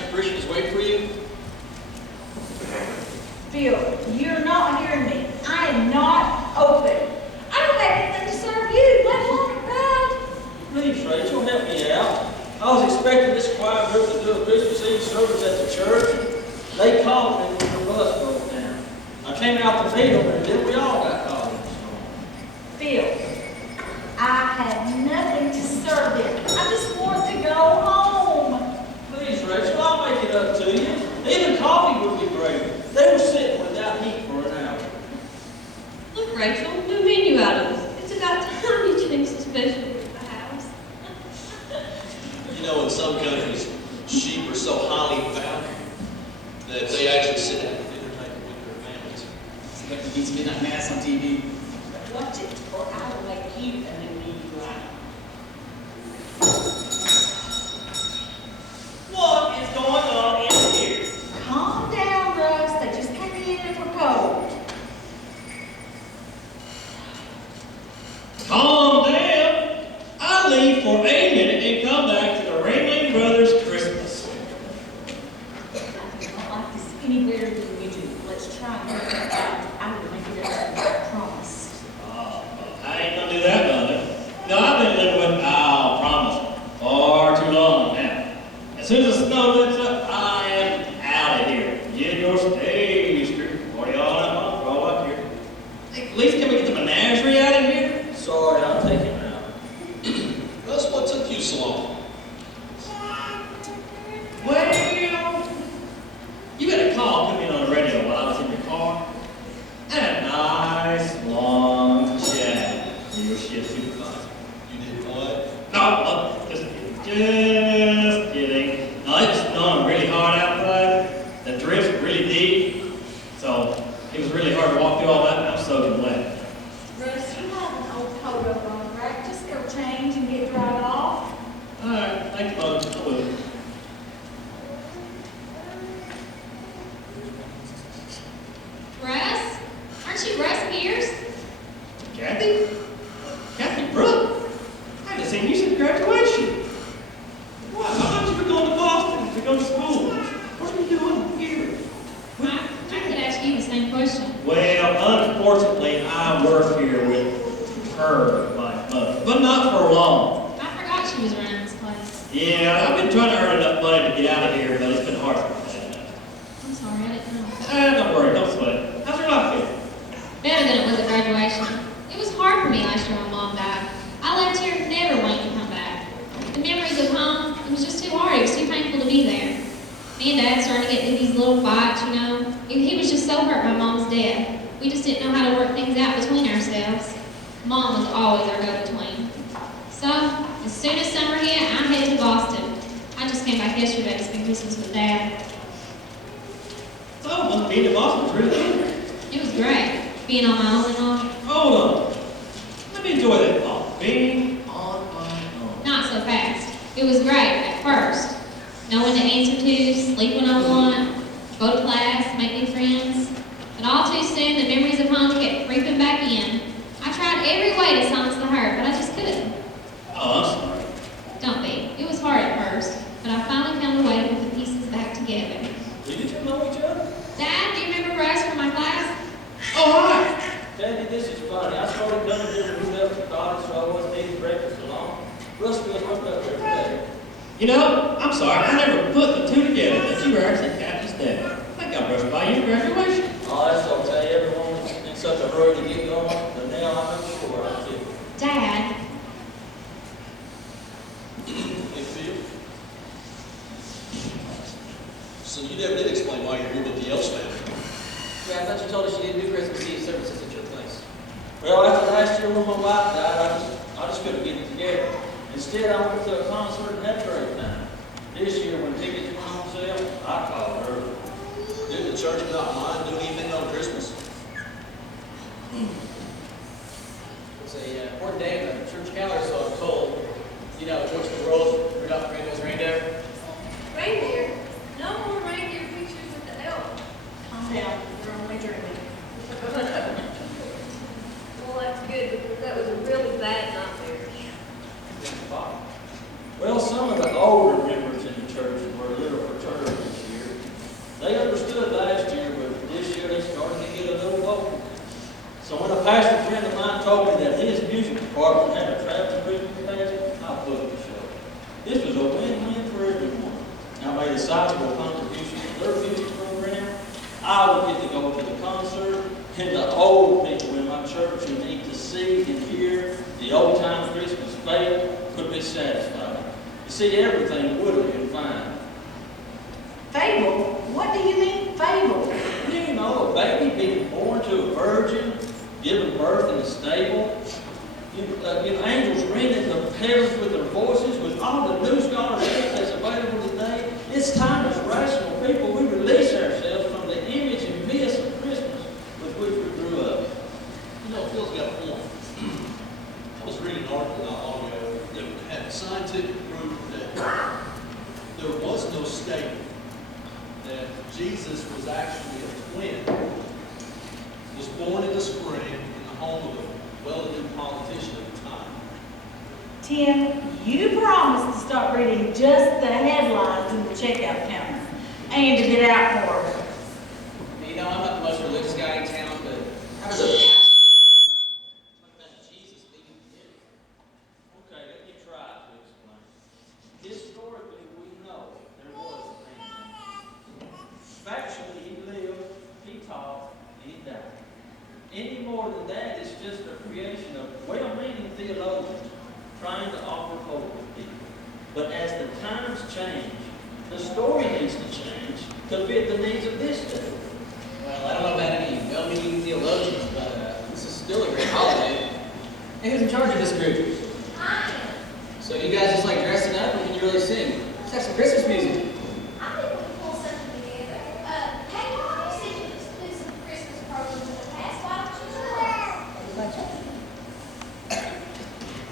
your parishioners wait for you? Phil, you're not hearing me. I am not open. I don't have anything to serve you, let alone a crowd. Please, Rachel, help me out. I was expecting this choir group to do a Christmas Eve service at the church. They called me when the bus broke down. I came out to meet them, and then we all got called. Phil, I have nothing to serve them. I just want to go home. Please, Rachel, I'll make it up to you. Even coffee would be great. They were sitting without heat for an hour. Look, Rachel, new menu items. It's about time you changed the special with the house. You know, in some countries, sheep are so highly valued that they actually sit at the dinner table with their families. See if I can get some midnight mass on TV. Watch it, or I will make you a new menu item. What is going on in here? Calm down, Russ. They just came in and were cold. Calm down. I leave for a minute and come back to the Ringling Brothers Christmas. I don't like this any better than you do. Let's try and work that out. I will make it up. I promise. I ain't gonna do that, Mother. No, I've been living with, I'll promise, far too long now. As soon as the snow lifts up, I am out of here. Get your stage crew. 40 all that month, roll up here. Hey, at least can we get the menagerie out of here? Sorry, I'll take him out. Russ, what took you so long? Well, you got a call come in on the radio while I was in your car. And a nice, long chat with your shift supervisor. You did what? No, just kidding. No, it was snowing really hard outside. The drift's really deep. So it was really hard to walk through all that, and I'm soaking wet. Russ, you have an old coat up on, right? Just go change and get dried off. All right, thank you, Mother. I will. Russ? Aren't you Russ Pierce? Kathy? Kathy Brooke? I haven't seen you since graduation. Why? I thought you were going to Boston to go to school. What are you doing here? I could ask you the same question. Well, unfortunately, I work here with her, my mother, but not for long. I forgot she was around this place. Yeah, I've been trying to earn enough money to get out of here, but it's been hard for me. I'm sorry, I didn't know. Don't worry, don't sweat it. How's your life feel? Better than it was at graduation. It was hard for me last year when Mom died. I left here never wanting to come back. The memories of home, it was just too hard. It was too painful to be there. Me and Dad started to get into these little fights, you know. He was just so hurt by Mom's death. We just didn't know how to work things out between ourselves. Mom was always our go-between. So, as soon as summer hit, I headed to Boston. I just came back yesterday to spend Christmas with Dad. So, must be in Boston was really good. It was great, being on my own and all. Hold on. Let me enjoy that thought. Being on my own. Not so fast. It was great at first. No one to answer to, sleep when I want, go to class, make new friends. But all too soon, the memories of home kept creeping back in. I tried every way to silence the hurt, but I just couldn't. Oh, I'm sorry. Don't be. It was hard at first, but I finally found a way to put the pieces back together. Did you two know each other? Dad, do you remember Russ from my class? Oh, hi. Daddy, this is funny. I started coming here when we left for college, so I wasn't eating breakfast alone. Russ feels much better every day. You know, I'm sorry. I never put the two together that you were actually Kathy's dad. I think I brushed by you at graduation. Oh, that's okay. Everyone was in such a hurry to get going, but now I'm sure I did. Dad. Hey, Phil. So you never did explain why you're here with the Elves family. Yeah, I thought you told us you didn't do Christmas Eve services at your place. Well, after last year when my wife died, I just couldn't get it together. Instead, I went to a concert and had a great time. This year, when tickets went on sale, I called her. Did the church not mind doing anything on Christmas? It's a important day in the church calendar, so I'm told. You know, George of the World, Rudolph the Red-Nosed Reindeer. Reindeer? No more reindeer pictures with the elf. Calm down. You're only dreaming. Well, that's good, because that was a really bad nightmare. Well, some of the older members in the church were a little perturbed sizable contribution to their music program. I would get to go to the concert, and the old people in my church who need to see and hear the old-time Christmas fable could be satisfied. You see, everything would have been fine. Fable? What do you mean, fable? You know, a baby being born to a virgin, given birth in a stable. Angels ringing the heavens with their voices, with all the new scholarship that's available today. It's time as rational people we release ourselves from the image and myths of Christmas with which we grew up. You know, Phil's got a point. I was reading an article not long ago that had scientific proof that there was no statement that Jesus was actually a twin, was born in the spring in the home of a well-to-do politician at the time. Tim, you promised to start reading just the headlines in the checkout counter and to get out more. You know, I'm not the most religious guy in town, but how does a pastor talk about Jesus leaving the city? Okay, let me try to explain. Historically, we know there was a man. Factually, he lived, he taught, he died. Any more than that, it's just a creation of well-meaning theologians trying to offer hope to people. But as the times change, the story needs to change to fit the needs of this day. Well, I don't know about any well-meaning theologians, but this is still a great holiday. Hey, who's in charge of this group? I am. So you guys just like dressing up, or can you really sing? Let's have some Christmas music. I think we can pull something together. Hey, why don't you send an exclusive Christmas program to the past? Why don't you join us? Step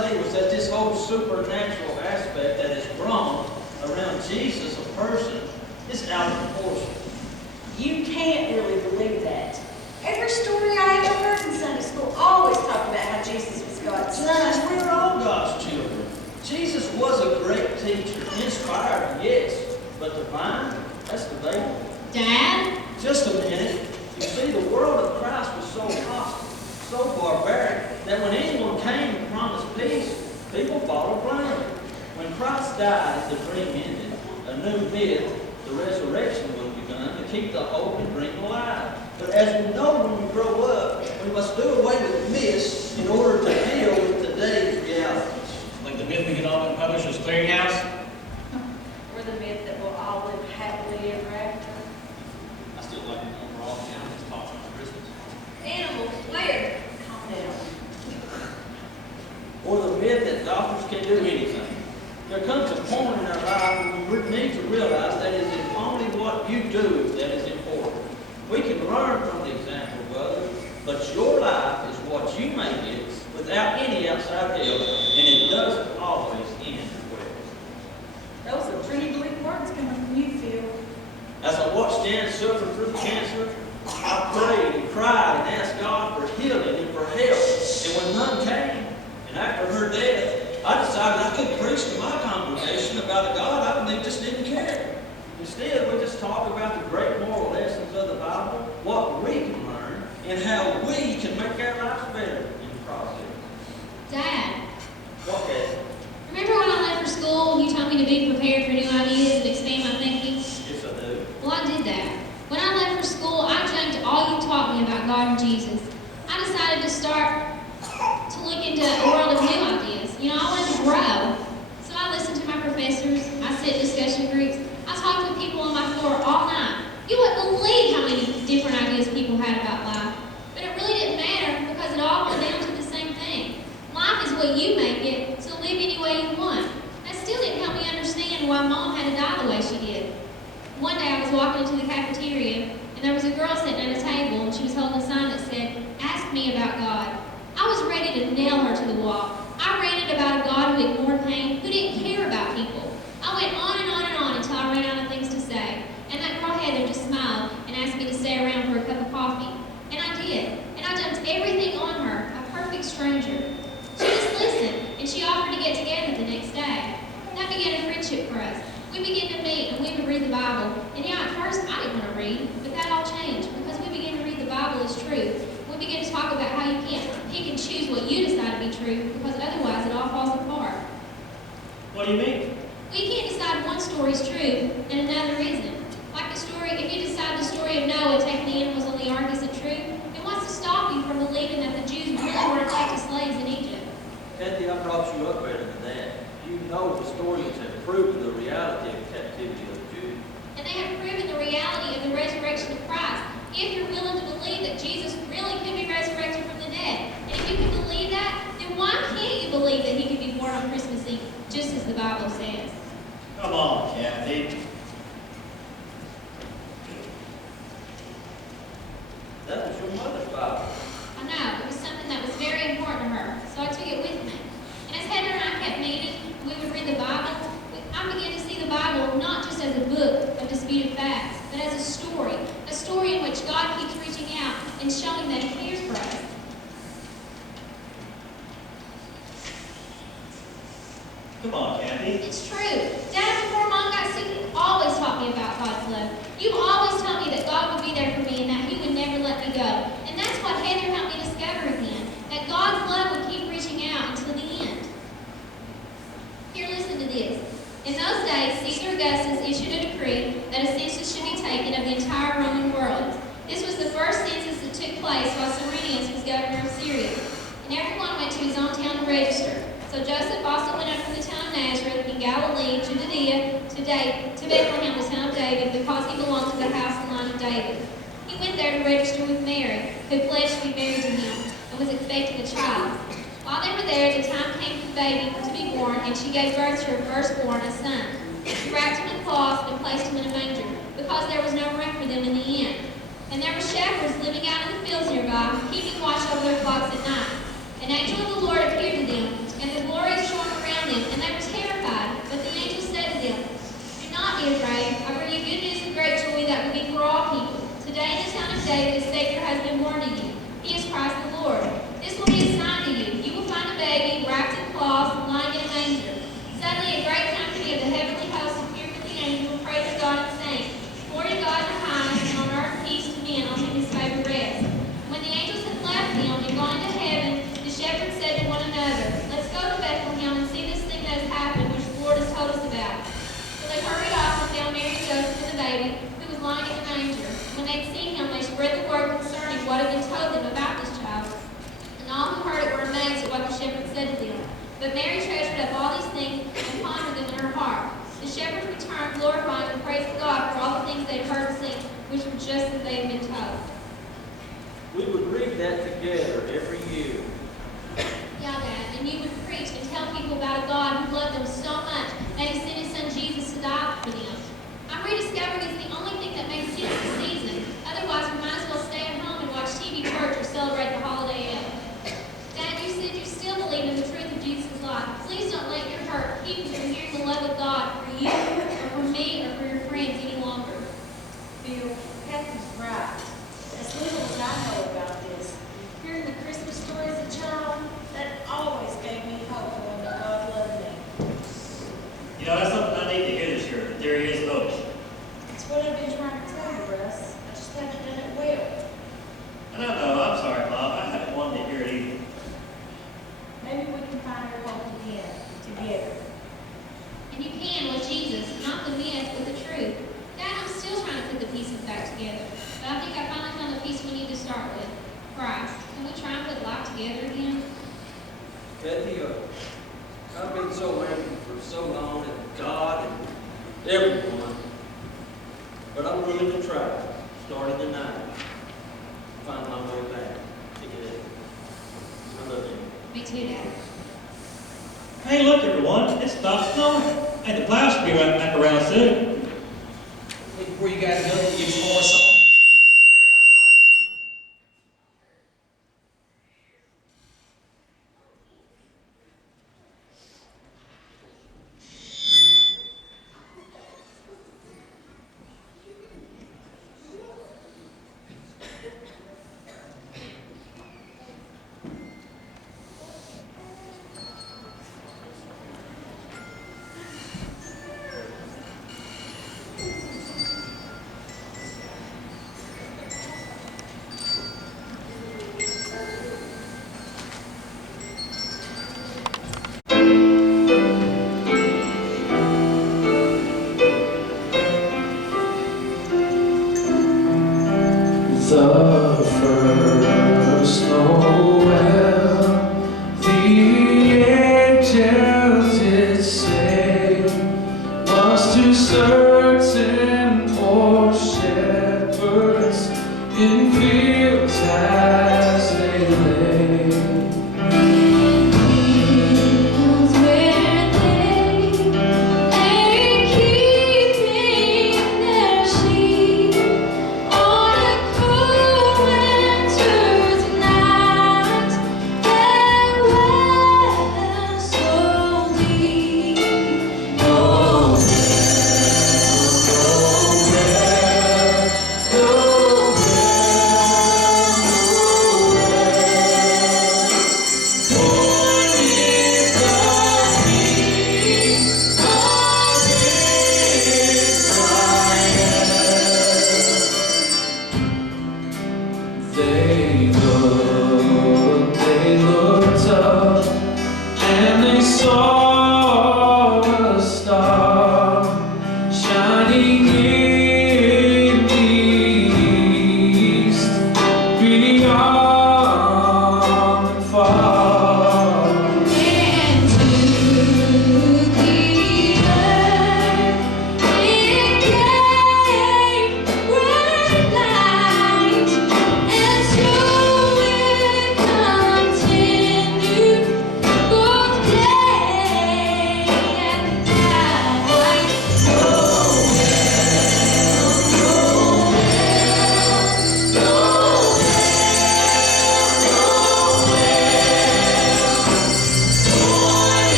say was that this whole supernatural aspect that is drawn around Jesus, a person, is out of proportion. You can't really believe that. Every story I ever heard in Sunday school always talked about how Jesus was God's son. Yes, we're all God's children. Jesus was a great teacher, inspired, yes, but divine, that's debatable. Dad? Just a minute. You see, the world of Christ was so hostile, so barbaric, that when anyone came and promised peace, people followed blindly. When Christ died, the dream ended. A new myth, the resurrection, was begun to keep the hope and dream alive. But as we know when we grow up, we must do away with myths in order to deal with today's realities. Like the myth we get all in Publishers Clearinghouse? Or the myth that we'll all live happily ever after. I still like the overall county's talks on Christmas. Animals, where? Calm down. Or the myth that doctors can do anything. There comes a point in our life when we need to realize that it is only what you do that is important. We can learn from the example of others, but your life is what you make it without any outside help, and it doesn't always end well. Those are pretty bleak words coming from you, Phil. As I watched Jan suffer through cancer, I prayed and cried and asked God for healing and for help. And when none came, and after her death, I decided I couldn't preach to my congregation about a God I believe just didn't care. Instead, we just talked about the great moral lessons of the Bible, what we can learn, and how we can make our lives better in the process. Dad, Okay. remember when I left for school, you told me to be prepared for new ideas and expand my thinking? Yes, I do. Well, I did that. When I left for school, I jumped all you taught me about God and Jesus. I decided to start to look into a world of new ideas. You know, I wanted to grow. So I listened to my professors. I sit in discussion groups. I talked with people on my floor all night. You wouldn't believe how many different ideas people had about life. But it really didn't matter because it all went down to the same thing. Life is what you make it, so live any way you want. That still didn't help me understand why Mom had to die the way she did. One day I was walking into the cafeteria, and there was a girl sitting at a table, and she was holding a sign that said, "Ask me about God." I was ready to nail her to the wall. I ranted about a God who ignored pain, who didn't care about people. I went on and on and on until I ran out of things to say. And that girl Heather just smiled and asked me to stay around for a cup of coffee. And I did. And I dumped everything on her, a perfect stranger. She just listened, and she offered to get together the next day. That began a friendship for us. We began to meet, and we would read the Bible. And yeah, at first I didn't want to read, but that all changed because we began to read the Bible as truth. We began to talk about how you can't pick and choose what you decide to be true because otherwise it all falls apart. What do you mean? We can't decide one story is true and another isn't. Like the story, if you decide the story of Noah taking the animals on the ark isn't true, it wants to stop you from believing that the Jews really were taken slaves in Egypt. Kathy, I brought you up better than that. You know historians have proven the reality of captivity of the Jews. And they have proven the reality of the resurrection of Christ. If you're willing to believe that Jesus really could be resurrected from the dead, and if you can believe that, then why can't you believe that he could be born on Christmas Eve, just as the Bible says? Come on, Kathy. That was your mother's Bible. I know, it was something that was very important to her, so I took it with me. And as Heather and I kept meeting, we would read the Bible, I began to see the Bible not just as a book of disputed facts, but as a story in which God keeps reaching out and showing that he cares for us. Come on, Kathy. It's true. Dad, before Mom got sick, you always taught me about God's love. You always told me that God would be there for me and that he would never let me go. And that's what Heather helped me discover again, that God's love would keep reaching out until the end. Here, listen to this. In those days, Caesar Augustus issued a decree that a census should be taken of the entire Roman world. This was the first census that took place while Cyrenius was governor of Syria. And everyone went to his own town to register. So Joseph also went up from the town of Nazareth in Galilee to Judea to Bethlehem, the town of David, because he belonged to the house and line of David. He went there to register with Mary, who pledged to be married to him, and was expecting a child. While they were there, the time came for the baby to be born, and she gave birth to her firstborn, a son. She wrapped him in cloth and placed him in a manger, because there was no room for them in the inn. And there were shepherds living out in the fields nearby, keeping watch over their flocks at night. An angel of the Lord appeared to them, and the glory But Mary treasured up all these things and pondered them in her heart. The shepherds returned, glorifying and praising God for all the things they had heard and seen, which were just as they had been told. We would read that together every year. Yeah, Dad, and you would preach and tell people about a God who loved them so much that He sent His Son Jesus to die for them. I'm rediscovering it's the only thing that makes sense this season. Otherwise, we might as well stay at home and watch TV church or celebrate the holiday Eve. Dad, you said you still believe in the truth of Jesus' life. Please don't let your hurt keep you from hearing the love of God for you, or for me, or for your friends any longer. Bill, Kathy's right. As little as I know about this, hearing the Christmas story as a child, that always gave me hope knowing that God loved me. You know, that's something I need to hear this year, that there is hope. It's what I've been trying to tell you, Russ. I just haven't done it well. And I know, I'm sorry, Mom. I haven't wanted to hear it either. Maybe we can find our hope again, together. And you can with Jesus, not the myth, but the truth. Dad, I'm still trying to put the pieces back together. But I think I finally found the piece we need to start with. Christ. Can we try and put life together again? Kathy, I've been so angry for so long at God and everyone. But I'm willing to try, starting tonight, to find my way back together. I love you. Me too, Dad. Hey, look, everyone. It stopped snowing. And the clouds should be right back around soon. Hey, before you guys go, can you give us one more song?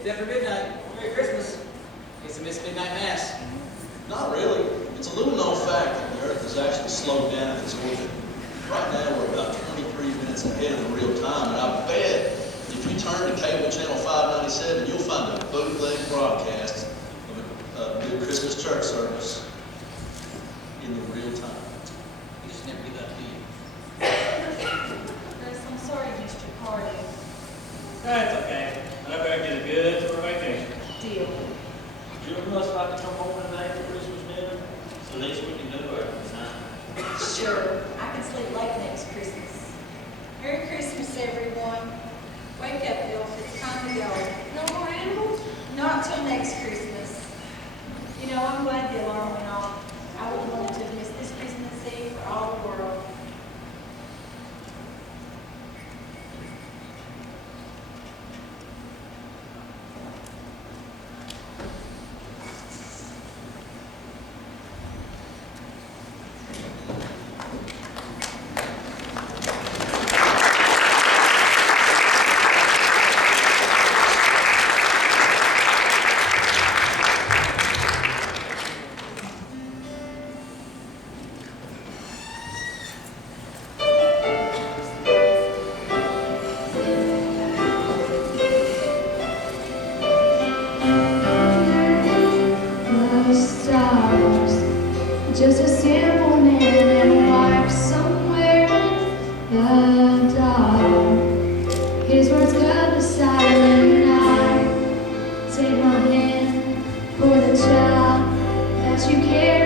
It's after midnight. Merry Christmas. Guess I missed midnight mass. Not really. It's a little known fact that the Earth has actually slowed down in its orbit. Right now, we're about 23 minutes ahead of the real time, and I bet if you turn to cable channel 597, you'll find a bootleg broadcast of a good Christmas church service in the real time. You just never get that to you. Chris, I'm sorry you missed your party. That's okay. I better get a good for vacation. Deal. Would you of us like to come home tonight for Christmas dinner? So at least we can do it every time. Sure, I can sleep late next Christmas. Merry Christmas, everyone. Wake up, Bill, it's time to go. No more animals? Not till next Christmas. You know, I'm glad the alarm went off. I wouldn't want to miss this Christmas Eve for all the world. Just a simple man and a wife somewhere in the dark. His words cut the silent night. Take my hand for the child that you care.